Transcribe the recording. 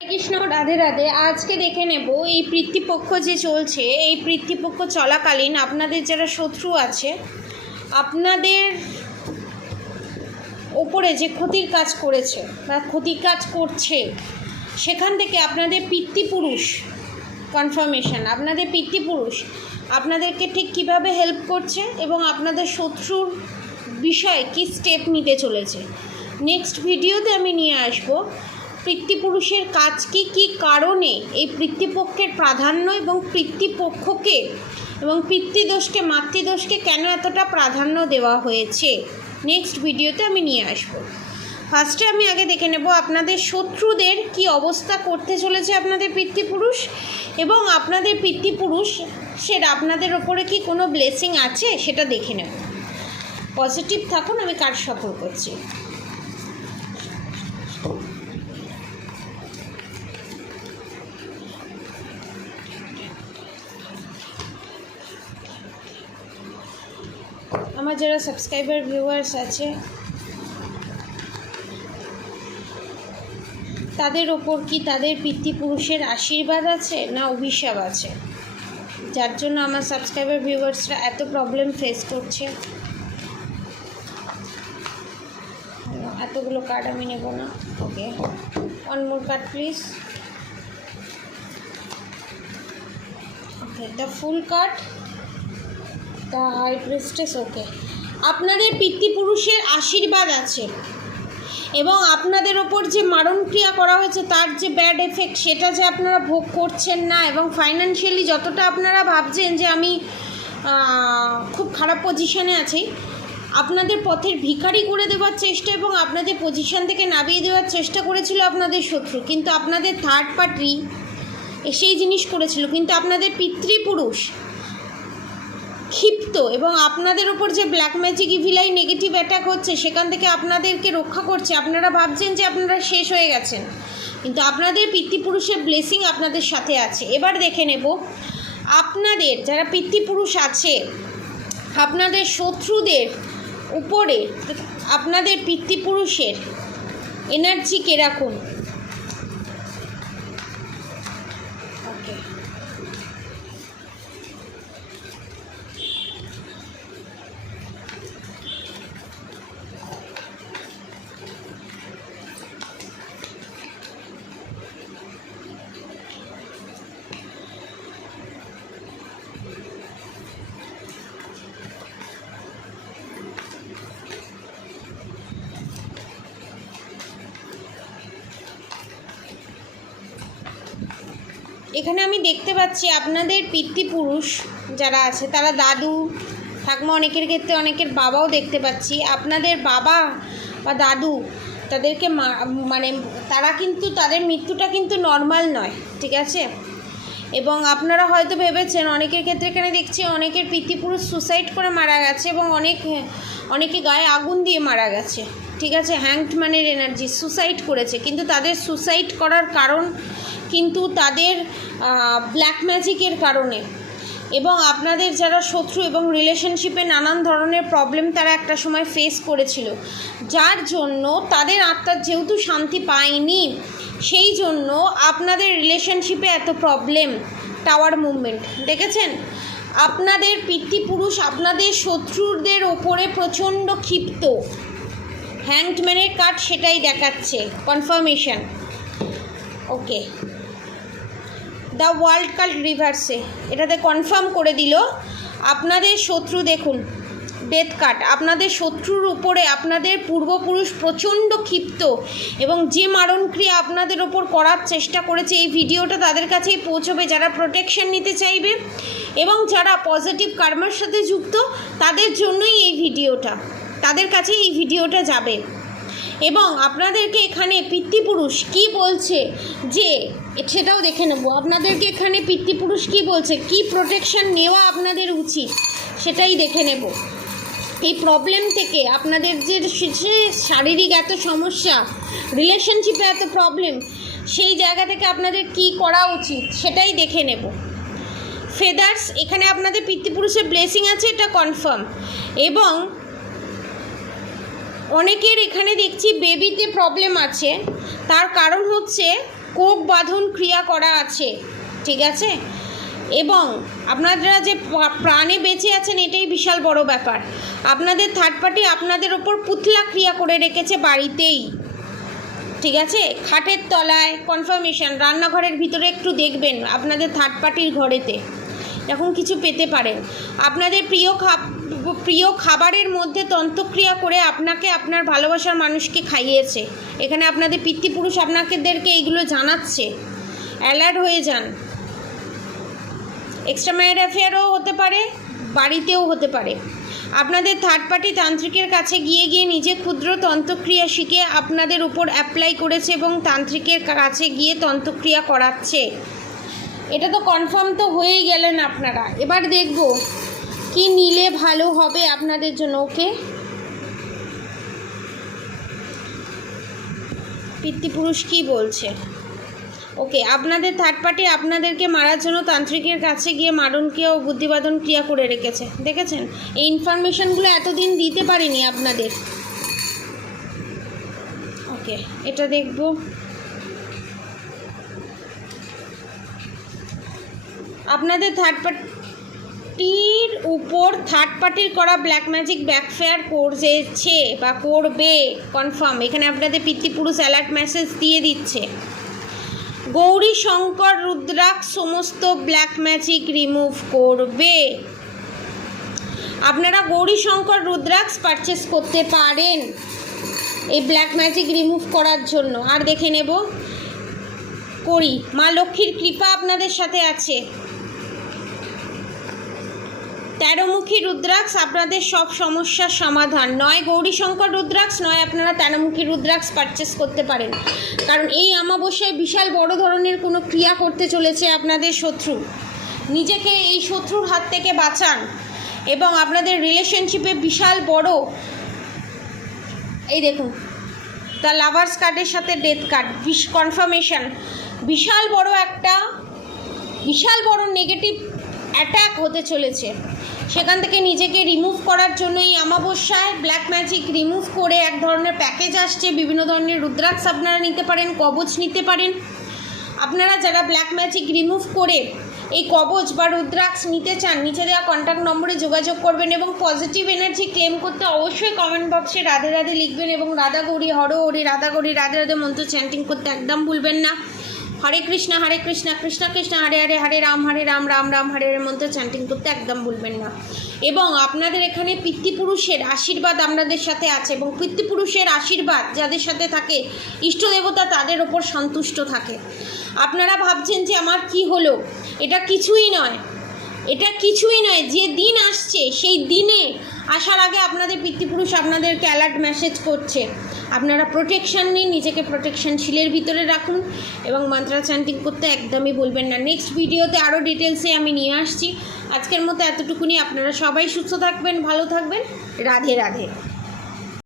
কৃষ্ণ রাধে রাধে। আজকে দেখে নেব এই পিতৃপক্ষ যে চলছে, এই পিতৃপক্ষ চলাকালীন আপনাদের যারা শত্রু আছে, আপনাদের ওপরে যে ক্ষতির কাজ করেছে বা ক্ষতির কাজ করছে, সেখান থেকে আপনাদের পিতৃপুরুষ কনফার্মেশন, আপনাদের পিতৃপুরুষ আপনাদেরকে ঠিক কিভাবে হেল্প করছে এবং আপনাদের শত্রুর বিষয়ে কি স্টেপ নিতে চলেছে। নেক্সট ভিডিওতে আমি নিয়ে আসবো পিতৃপুরুষের কাজ কি কী কারণে এই পিতৃপক্ষের প্রাধান্য এবং পিতৃপক্ষকে এবং পিতৃদোষকে মাতৃদোষকে কেন এতটা প্রাধান্য দেওয়া হয়েছে, নেক্সট ভিডিওতে আমি নিয়ে আসবো। ফার্স্টে আমি আগে দেখে নেব আপনাদের শত্রুদের কি অবস্থা করতে চলেছে আপনাদের পিতৃপুরুষ, এবং আপনাদের পিতৃপুরুষ সেটা আপনাদের ওপরে কি কোনো ব্লেসিং আছে সেটা দেখে নেব। পজিটিভ থাকুন, আমি কাজ সফল করছি। আমার যারা সাবস্ক্রাইবার ভিউয়ার্স আছে তাদের ওপর কি তাদের পিতৃপুরুষের আশীর্বাদ আছে না অভিশাপ আছে, যার জন্য আমার সাবস্ক্রাইবার ভিউয়ার্সরা এত প্রবলেম ফেস করছে। এতগুলো কার্ড আমি নেব না। Okay, one more card please. Okay, the fool card, the high priestess. Okay, আপনাদের পিতৃপুরুষের আশীর্বাদ আছে এবং আপনাদের ওপর যে মারণক্রিয়া করা হয়েছে তার যে ব্যাড এফেক্ট সেটা যে আপনারা ভোগ করছেন না, এবং ফাইন্যান্সিয়ালি যতটা আপনারা ভাবছেন যে আমি খুব খারাপ পজিশানে আছি, আপনাদের পথের ভিখারি করে দেওয়ার চেষ্টা এবং আপনাদের পজিশান থেকে নামিয়ে দেওয়ার চেষ্টা করেছিল আপনাদের শত্রু, কিন্তু আপনাদের থার্ড পার্টি সেই জিনিস করেছিল। কিন্তু আপনাদের পিতৃপুরুষ ক্ষিপ্ত এবং আপনাদের উপর যে black magic evil eye negative attack হচ্ছে সেখান থেকে আপনাদেরকে রক্ষা করছে। আপনারা ভাবছেন যে আপনারা শেষ হয়ে গেছেন, কিন্তু আপনাদের পিতৃপুরুষের ব্লেসিং আপনাদের সাথে আছে। এবার দেখে নেব আপনাদের যারা পিতৃপুরুষ আছে, আপনাদের শত্রুদের উপরে আপনাদের পিতৃপুরুষের এনার্জি কিরকম। ওকে, এখানে আমি দেখতে পাচ্ছি আপনাদের পিতৃপুরুষ যারা আছে তারা দাদু ঠাকুমা, অনেকের ক্ষেত্রে অনেকের বাবাও দেখতে পাচ্ছি। আপনাদের বাবা বা দাদু তাদেরকে মানে তারা কিন্তু তাদের মৃত্যুটা কিন্তু নর্মাল নয়, ঠিক আছে। এবং আপনারা হয়তো ভেবেছেন, অনেকের ক্ষেত্রে এখানে দেখছি অনেকের পিতৃপুরুষ সুসাইড করে মারা গেছে এবং অনেকে গায়ে আগুন দিয়ে মারা গেছে, ঠিক আছে। হ্যাংড ম্যানের এনার্জি সুসাইড করেছে, কিন্তু তাদের সুসাইড করার কারণ কিন্তু তাদের ব্ল্যাক ম্যাজিকের কারণে, এবং আপনাদের যারা শত্রু এবং রিলেশনশিপে নানান ধরনের প্রবলেম তারা একটা সময় ফেস করেছিল, যার জন্য তাদের আত্মার যেহেতু শান্তি পায়নি, সেই জন্য আপনাদের রিলেশনশিপে এত প্রবলেম। টাওয়ার মুভমেন্ট দেখেছেন, আপনাদের পিতৃপুরুষ আপনাদের শত্রুদের ওপরে প্রচণ্ড ক্ষিপ্ত। হ্যাংডম্যানের কার্ড সেটাই দেখাচ্ছে, confirmation. Okay, the world card রিভার্সে এটাতে কনফার্ম করে দিল আপনাদের শত্রু। দেখুন ডেথ কার্ড, আপনাদের শত্রুর উপরে আপনাদের পূর্বপুরুষ প্রচণ্ড ক্ষিপ্ত এবং যে মারণক্রিয়া আপনাদের ওপর করার চেষ্টা করেছে, এই ভিডিওটা তাদের কাছেই পৌঁছবে যারা প্রোটেকশন নিতে চাইবে এবং যারা পজিটিভ কর্মের সাথে যুক্ত, তাদের জন্যই এই ভিডিওটা, তাদের কাছে এই ভিডিওটা যাবে। এবং আপনাদেরকে এখানে পিতৃপুরুষ কি বলছে যে সেটাও দেখে নেব। আপনাদেরকে এখানে পিতৃপুরুষ কি বলছে, কি প্রোটেকশন নেওয়া আপনাদের উচিত সেটাই দেখে নেব। এই প্রবলেম থেকে আপনাদের যে শারীরিক এত সমস্যা, রিলেশনশিপে এত প্রবলেম, সেই জায়গা থেকে আপনাদের কি করা উচিত সেটাই দেখে নেব। ফেদার্স, এখানে আপনাদের পিতৃপুরুষের ব্লেসিং আছে, এটা কনফার্ম। এবং অনেকের এখানে দেখছি বেবিতে প্রবলেম আছে, তার কারণ হচ্ছে কোক বাঁধন ক্রিয়া করা আছে, ঠিক আছে? এবং আপনারা যে প্রাণে বেঁচে আছেন এটাই বিশাল বড় ব্যাপার। আপনাদের থার্ড পার্টি আপনাদের ওপর পুতলা ক্রিয়া করে রেখেছে বাড়িতেই, ঠিক আছে? খাটের তলায় কনফার্মেশন, রান্নাঘরের ভিতরে একটু দেখবেন আপনাদের থার্ড পার্টির ঘরেতে এরকম কিছু পেতে পারেন। আপনাদের প্রিয় খাবারের মধ্যে তন্ত্রক্রিয়া করে আপনাকে আপনার ভালোবাসার মানুষকে খাইয়েছে। এখানে আপনাদের পিতৃপুরুষ আপনাদেরকে এইগুলো জানাচ্ছে, অ্যালার্ট হয়ে যান। এক্সট্রা ম্যারিড অ্যাফেয়ারও হতে পারে, বাড়িতেও হতে পারে। আপনাদের থার্ড পার্টি তান্ত্রিকের কাছে গিয়ে নিজে ক্ষুদ্র তন্ত্রক্রিয়া শিখে আপনাদের উপর অ্যাপ্লাই করেছে এবং তান্ত্রিকের কাছে গিয়ে তন্ত্রক্রিয়া করাচ্ছে। এটা তো কনফার্ম তো হয়েই গেলেন আপনারা। এবার দেখব কি নিলে ভালো হবে আপনাদের জন্য। ওকে, পিতৃপুরুষ কি বলছে? ওকে, আপনাদের থার্ড পার্টি আপনাদেরকে মারার জন্য তান্ত্রিকের কাছে গিয়ে মারণক্রিয়া ও বুদ্ধিবাদন ক্রিয়া করে রেখেছে। দেখেছেন, এই ইনফরমেশনগুলো এতদিন দিতে পারিনি আপনাদের। ওকে, এটা দেখব। আপনাদের থার্ড পার্টির উপর থার্ড পার্টির করা ব্ল্যাক ম্যাজিক ব্যাকফায়ার করেছে বা করবে কনফার্ম। এখানে আপনাদের পিতৃপুরুষ অ্যালার্ট মেসেজ দিয়ে দিচ্ছে। গৌরী শঙ্কর রুদ্রাক্ষ সমস্ত ব্ল্যাক ম্যাজিক রিমুভ করবে। আপনারা গৌরী শঙ্কর রুদ্রাক্ষ পারচেস করতে পারেন এই ব্ল্যাক ম্যাজিক রিমুভ করার জন্য। আর দেখে নেব, করি মা লক্ষ্মীর কৃপা আপনাদের সাথে আছে। 13মুখী রুদ্রাক্ষ আপনাদের সব সমস্যার সমাধান। নয় গৌরী শঙ্কর রুদ্রাক্ষ, নয় আপনারা 13মুখী রুদ্রাক্ষ পারচেস করতে পারেন। কারণ এই অমাবস্যায় বিশাল বড় ধরনের কোনো ক্রিয়া করতে চলেছে আপনাদের শত্রু। নিজেকে এই শত্রুর হাত থেকে বাঁচান এবং আপনাদের রিলেশনশিপে বিশাল বড়, এই দেখুন দ্য লাভার্স কার্ডের সাথে ডেথ কার্ড, কনফার্মেশন, বিশাল বড় নেগেটিভ অ্যাটাক হতে চলেছে। সেখান থেকে নিজেকে রিমুভ করার জন্য এই অমাবস্যায় ব্ল্যাক ম্যাজিক রিমুভ করে এক ধরনের প্যাকেজ আসছে। বিভিন্ন ধরনের রুদ্রাক্ষ আপনারা নিতে পারেন, কবচ নিতে পারেন। আপনারা যারা ব্ল্যাক ম্যাজিক রিমুভ করে এই কবচ বা রুদ্রাক্ষ নিতে চান, নিচে দেওয়া কন্ট্যাক্ট নম্বরে যোগাযোগ করবেন এবং পজিটিভ এনার্জি ক্লেম করতে অবশ্যই কমেন্ট বক্সে রাধে রাধে লিখবেন এবং রাধা গৌরী হর হরি রাধা গৌরী রাধে রাধে মন্ত্র চ্যান্টিং করতে একদম ভুলবেন না। হরে কৃষ্ণ কৃষ্ণ কৃষ্ণ হরে হরে, হরে রাম রাম রাম হরে হরে মন্ত্র চ্যান্টিং করতে একদম ভুলবেন না। এবং আপনাদের এখানে পিতৃপুরুষের আশীর্বাদ আপনাদের সাথে আছে এবং পিতৃপুরুষের আশীর্বাদ যাদের সাথে থাকে, ইষ্ট দেবতা তাদের ওপর সন্তুষ্ট থাকে। আপনারা ভাবছেন যে আমার কি হলো, এটা কিছুই নয়, এটা কিছুই নয়। যে দিন আসছে সেই দিনে আসার আগে আপনাদের পিতৃপুরুষ আপনাদেরকে অ্যালার্ট মেসেজ করছে। আপনারা প্রোটেকশান নিন, নিজেকে প্রোটেকশান শিলের ভিতরে রাখুন এবং মন্ত্র চ্যান্টিং করতে একদমই বলবেন না। নেক্সট ভিডিওতে আরও ডিটেলসে আমি নিয়ে আসছি। আজকের মতো এতটুকুনি। আপনারা সবাই সুস্থ থাকবেন, ভালো থাকবেন। রাধে রাধে।